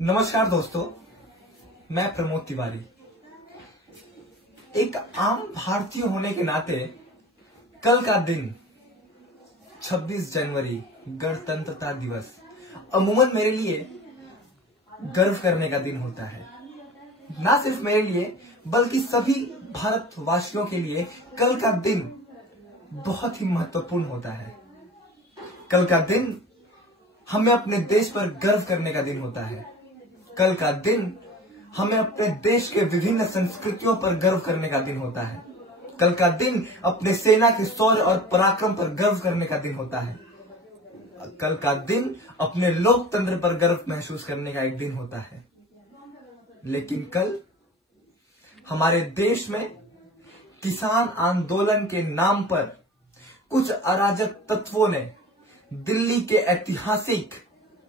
नमस्कार दोस्तों, मैं प्रमोद तिवारी। एक आम भारतीय होने के नाते कल का दिन 26 जनवरी गणतंत्रता दिवस अमूमन मेरे लिए गर्व करने का दिन होता है। ना सिर्फ मेरे लिए बल्कि सभी भारतवासियों के लिए कल का दिन बहुत ही महत्वपूर्ण होता है। कल का दिन हमें अपने देश पर गर्व करने का दिन होता है। कल का दिन हमें अपने देश के विभिन्न संस्कृतियों पर गर्व करने का दिन होता है। कल का दिन अपने सेना के शौर्य और पराक्रम पर गर्व करने का दिन होता है। कल का दिन अपने लोकतंत्र पर गर्व महसूस करने का एक दिन होता है। लेकिन कल हमारे देश में किसान आंदोलन के नाम पर कुछ अराजक तत्वों ने दिल्ली के ऐतिहासिक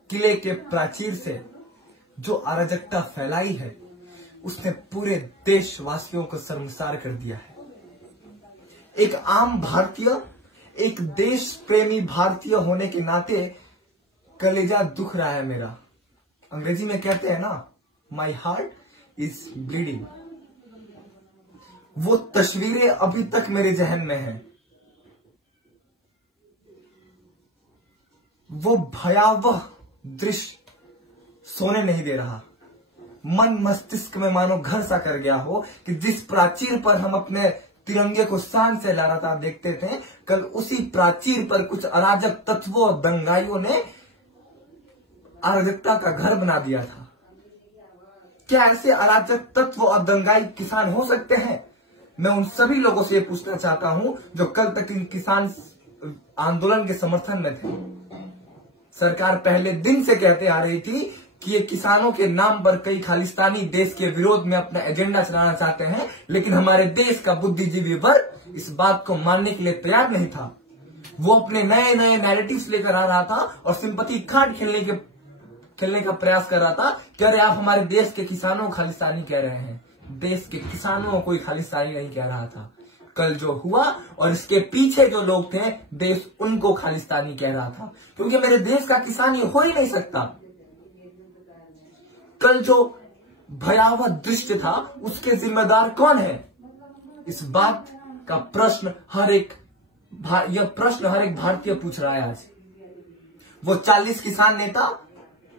किले के प्राचीर से जो अराजकता फैलाई है, उसने पूरे देशवासियों को शर्मसार कर दिया है। एक आम भारतीय, एक देश प्रेमी भारतीय होने के नाते कलेजा दुख रहा है मेरा। अंग्रेजी में कहते हैं ना, माई हार्ट इज ब्लीडिंग। वो तस्वीरें अभी तक मेरे जहन में हैं। वो भयावह दृश्य सोने नहीं दे रहा। मन मस्तिष्क में मानो घर सा कर गया हो कि जिस प्राचीर पर हम अपने तिरंगे को शान से लहराता देखते थे, कल उसी प्राचीर पर कुछ अराजक तत्वों और दंगाइयों ने अराजकता का घर बना दिया था। क्या ऐसे अराजक तत्व और दंगाई किसान हो सकते हैं? मैं उन सभी लोगों से पूछना चाहता हूं जो कल तक इन किसान आंदोलन के समर्थन में थे। सरकार पहले दिन से कहते आ रही थी कि ये किसानों के नाम पर कई खालिस्तानी देश के विरोध में अपना एजेंडा चलाना चाहते हैं, लेकिन हमारे देश का बुद्धिजीवी वर्ग इस बात को मानने के लिए तैयार नहीं था। वो अपने नए नए नैरेटिव्स लेकर आ रहा था और सिंपैथी कार्ड खेलने का प्रयास कर रहा था कि अरे आप हमारे देश के किसानों को खालिस्तानी कह रहे हैं। देश के किसानों को कोई खालिस्तानी नहीं कह रहा था। कल जो हुआ और इसके पीछे जो लोग थे, देश उनको खालिस्तानी कह रहा था, क्योंकि मेरे देश का किसान ये हो ही नहीं सकता। कल जो भयावह दृश्य था, उसके जिम्मेदार कौन है? इस बात का प्रश्न हर एक भारतीय पूछ रहा है आज। वो 40 किसान नेता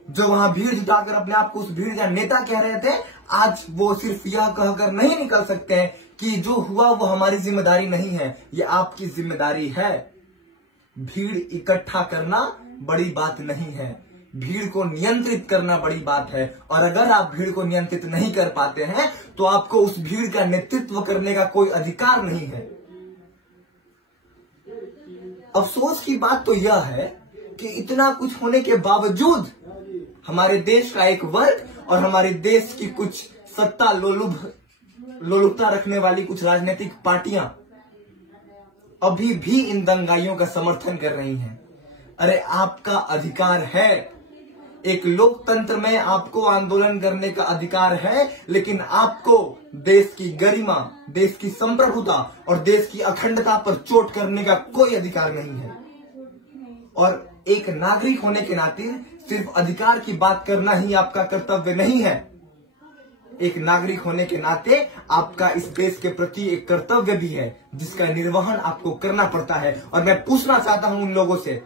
जो वहां भीड़ जुटाकर अपने आप को उस भीड़ का नेता कह रहे थे, आज वो सिर्फ यह कहकर नहीं निकल सकते हैं कि जो हुआ वो हमारी जिम्मेदारी नहीं है, ये आपकी जिम्मेदारी है। भीड़ इकट्ठा करना बड़ी बात नहीं है, भीड़ को नियंत्रित करना बड़ी बात है। और अगर आप भीड़ को नियंत्रित नहीं कर पाते हैं तो आपको उस भीड़ का नेतृत्व करने का कोई अधिकार नहीं है। अफसोस की बात तो यह है कि इतना कुछ होने के बावजूद हमारे देश का एक वर्ग और हमारे देश की कुछ सत्ता लोलुपता रखने वाली कुछ राजनीतिक पार्टियां अभी भी इन दंगाइयों का समर्थन कर रही हैं। अरे आपका अधिकार है, एक लोकतंत्र में आपको आंदोलन करने का अधिकार है, लेकिन आपको देश की गरिमा, देश की संप्रभुता और देश की अखंडता पर चोट करने का कोई अधिकार नहीं है। और एक नागरिक होने के नाते सिर्फ अधिकार की बात करना ही आपका कर्तव्य नहीं है। एक नागरिक होने के नाते आपका इस देश के प्रति एक कर्तव्य भी है, जिसका निर्वहन आपको करना पड़ता है। और मैं पूछना चाहता हूं उन लोगों से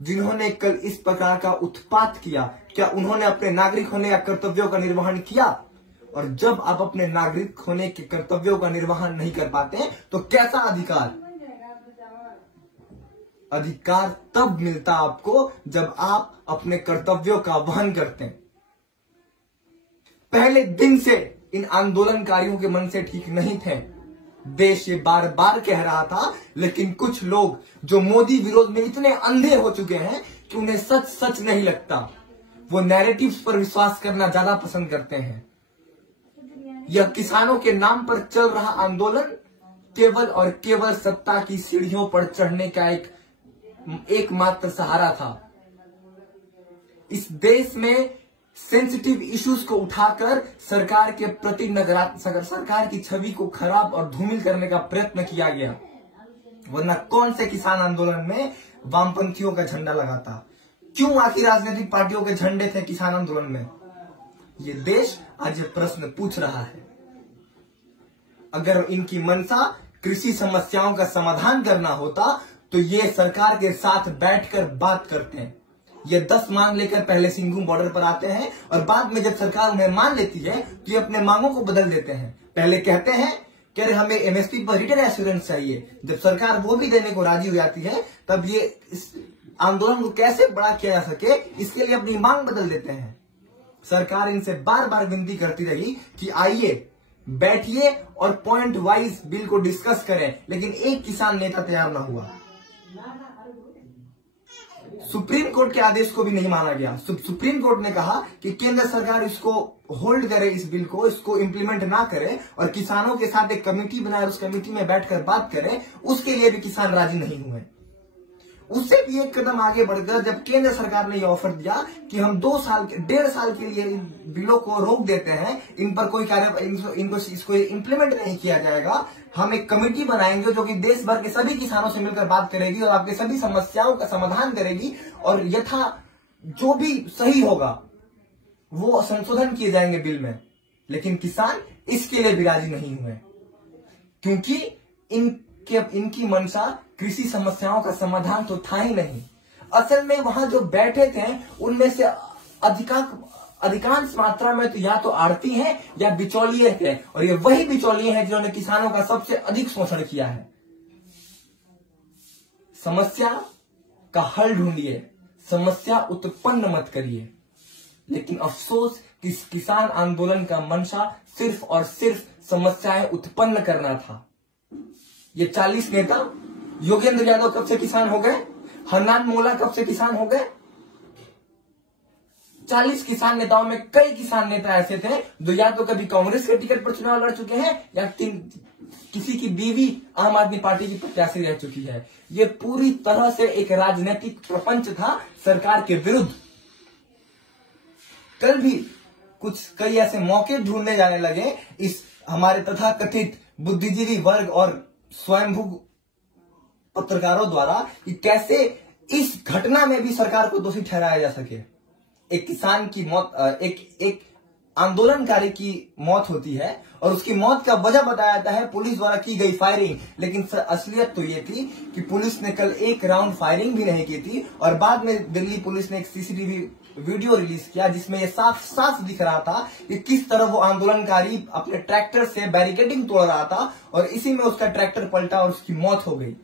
जिन्होंने कल इस प्रकार का उत्पात किया, क्या उन्होंने अपने नागरिक होने का कर्तव्यों का निर्वहन किया? और जब आप अपने नागरिक होने के कर्तव्यों का निर्वहन नहीं कर पाते तो कैसा अधिकार तब मिलता आपको जब आप अपने कर्तव्यों का वहन करते हैं। पहले दिन से इन आंदोलनकारियों के मन से ठीक नहीं थे। देश ये बार बार कह रहा था, लेकिन कुछ लोग जो मोदी विरोध में इतने अंधे हो चुके हैं कि उन्हें सच सच नहीं लगता, वो नैरेटिव्स पर विश्वास करना ज्यादा पसंद करते हैं। यह किसानों के नाम पर चल रहा आंदोलन केवल और केवल सत्ता की सीढ़ियों पर चढ़ने का एकमात्र सहारा था। इस देश में सेंसिटिव इश्यूज को उठाकर सरकार के प्रति सरकार की छवि को खराब और धूमिल करने का प्रयत्न किया गया, वरना कौन से किसान आंदोलन में वामपंथियों का झंडा लगाता? क्यों आखिर राजनीतिक पार्टियों के झंडे थे किसान आंदोलन में? ये देश आज ये प्रश्न पूछ रहा है। अगर इनकी मंशा कृषि समस्याओं का समाधान करना होता तो ये सरकार के साथ बैठकर बात करते हैं। ये 10 मांग लेकर पहले सिंघू बॉर्डर पर आते हैं और बाद में जब सरकार उन्हें मान लेती है तो ये अपने मांगों को बदल देते हैं। पहले कहते हैं कि अरे हमें एमएसपी पर रिटर्न एश्योरेंस चाहिए, जब सरकार वो भी देने को राजी हो जाती है तब ये इस आंदोलन को कैसे बड़ा किया जा सके इसके लिए अपनी मांग बदल देते हैं। सरकार इनसे बार बार विनती करती रही कि आइए बैठिए और पॉइंट वाइज बिल को डिस्कस करें, लेकिन एक किसान नेता तैयार ना हुआ। सुप्रीम कोर्ट के आदेश को भी नहीं माना गया। सुप्रीम कोर्ट ने कहा कि केंद्र सरकार इसको होल्ड करे, इस बिल को, इसको इम्प्लीमेंट ना करे और किसानों के साथ एक कमेटी बनाए और उस कमेटी में बैठकर बात करें। उसके लिए भी किसान राजी नहीं हुए। उससे भी एक कदम आगे बढ़कर जब केंद्र सरकार ने यह ऑफर दिया कि हम 1.5 साल के लिए बिलों को रोक देते हैं, इन पर कोई इसको इम्प्लीमेंट नहीं किया जाएगा, हम एक कमेटी बनाएंगे जो कि देश भर के सभी किसानों से मिलकर बात करेगी और आपके सभी समस्याओं का समाधान करेगी और यथा जो भी सही होगा वो संशोधन किए जाएंगे बिल में। लेकिन किसान इसके लिए भी राजी नहीं हुए क्योंकि इनकी मंशा कृषि समस्याओं का समाधान तो था ही नहीं। असल में वहां जो बैठे थे उनमें से अधिकांश मात्रा में तो या तो आड़ती हैं या बिचौलिए थे और ये वही बिचौलिए हैं जिन्होंने किसानों का सबसे अधिक शोषण किया है। समस्या का हल ढूंढिए, समस्या उत्पन्न मत करिए। लेकिन अफसोस कि किसान आंदोलन का मंशा सिर्फ और सिर्फ समस्याएं उत्पन्न करना था। ये 40 नेता, योगेंद्र यादव कब से किसान हो गए? हरनान मोला कब से किसान हो गए? 40 किसान नेताओं में कई किसान नेता ऐसे थे जो या तो कभी कांग्रेस के टिकट पर चुनाव लड़ चुके हैं या किसी की बीवी आम आदमी पार्टी की प्रत्याशी रह चुकी है। ये पूरी तरह से एक राजनीतिक प्रपंच था सरकार के विरुद्ध। कल भी कई ऐसे मौके ढूंढने जाने लगे इस हमारे तथाकथित बुद्धिजीवी वर्ग और स्वयंभू पत्रकारों द्वारा कि कैसे इस घटना में भी सरकार को दोषी ठहराया जा सके। एक किसान की मौत, एक आंदोलनकारी की मौत होती है और उसकी मौत का वजह बताया जाता है पुलिस द्वारा की गई फायरिंग। लेकिन असलियत तो ये थी कि पुलिस ने कल एक राउंड फायरिंग भी नहीं की थी और बाद में दिल्ली पुलिस ने एक सीसीटीवी वीडियो रिलीज किया जिसमें यह साफ साफ दिख रहा था कि किस तरह वो आंदोलनकारी अपने ट्रैक्टर से बैरिकेडिंग तोड़ रहा था और इसी में उसका ट्रैक्टर पलटा और उसकी मौत हो गई।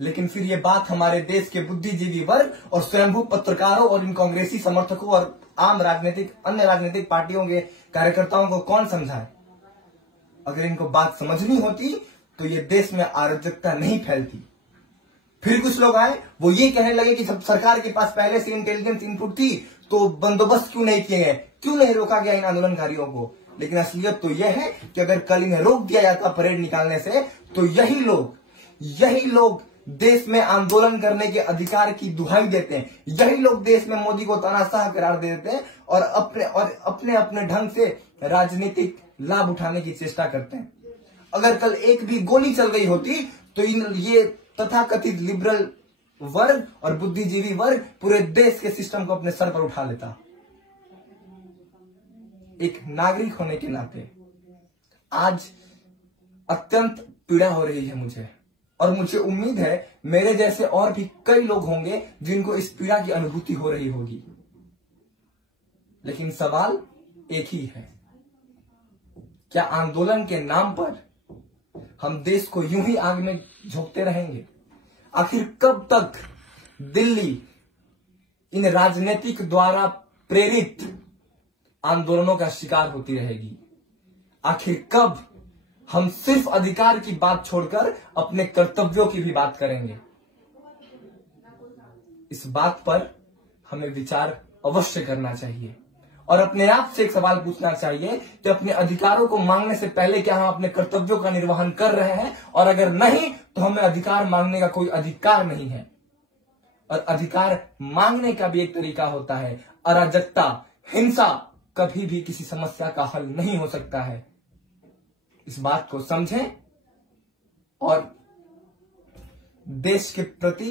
लेकिन फिर ये बात हमारे देश के बुद्धिजीवी वर्ग और स्वयंभू पत्रकारों और इन कांग्रेसी समर्थकों और आम अन्य राजनीतिक पार्टियों के कार्यकर्ताओं को कौन समझाए? अगर इनको बात समझनी होती तो ये देश में अराजकता नहीं फैलती। फिर कुछ लोग आए, वो ये कहने लगे कि सब सरकार के पास पहले से इंटेलिजेंस इनपुट थी तो बंदोबस्त क्यों नहीं किए गए, क्यों नहीं रोका गया इन आंदोलनकारियों को। लेकिन असलियत तो यह है कि अगर कल इन्हें रोक दिया जाता परेड निकालने से तो यही लोग देश में आंदोलन करने के अधिकार की दुहाई देते हैं। यही लोग देश में मोदी को तानाशाह करार दे देते हैं और अपने ढंग से राजनीतिक लाभ उठाने की चेष्टा करते हैं। अगर कल एक भी गोली चल गई होती तो ये तथाकथित लिबरल वर्ग और बुद्धिजीवी वर्ग पूरे देश के सिस्टम को अपने सर पर उठा लेता। एक नागरिक होने के नाते आज अत्यंत पीड़ा हो रही है मुझे और मुझे उम्मीद है मेरे जैसे और भी कई लोग होंगे जिनको इस पीड़ा की अनुभूति हो रही होगी। लेकिन सवाल एक ही है, क्या आंदोलन के नाम पर हम देश को यूं ही आग में झोंकते रहेंगे? आखिर कब तक दिल्ली इन राजनीतिक द्वारा प्रेरित आंदोलनों का शिकार होती रहेगी? आखिर कब हम सिर्फ अधिकार की बात छोड़कर अपने कर्तव्यों की भी बात करेंगे? इस बात पर हमें विचार अवश्य करना चाहिए और अपने आप से एक सवाल पूछना चाहिए कि अपने अधिकारों को मांगने से पहले क्या हम अपने कर्तव्यों का निर्वहन कर रहे हैं, और अगर नहीं तो हमें अधिकार मांगने का कोई अधिकार नहीं है। और अधिकार मांगने का भी एक तरीका होता है। अराजकता, हिंसा कभी भी किसी समस्या का हल नहीं हो सकता है। इस बात को समझें और देश के प्रति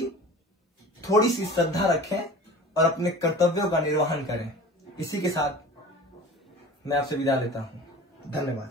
थोड़ी सी श्रद्धा रखें और अपने कर्तव्यों का निर्वहन करें। इसी के साथ मैं आपसे विदा लेता हूं। धन्यवाद।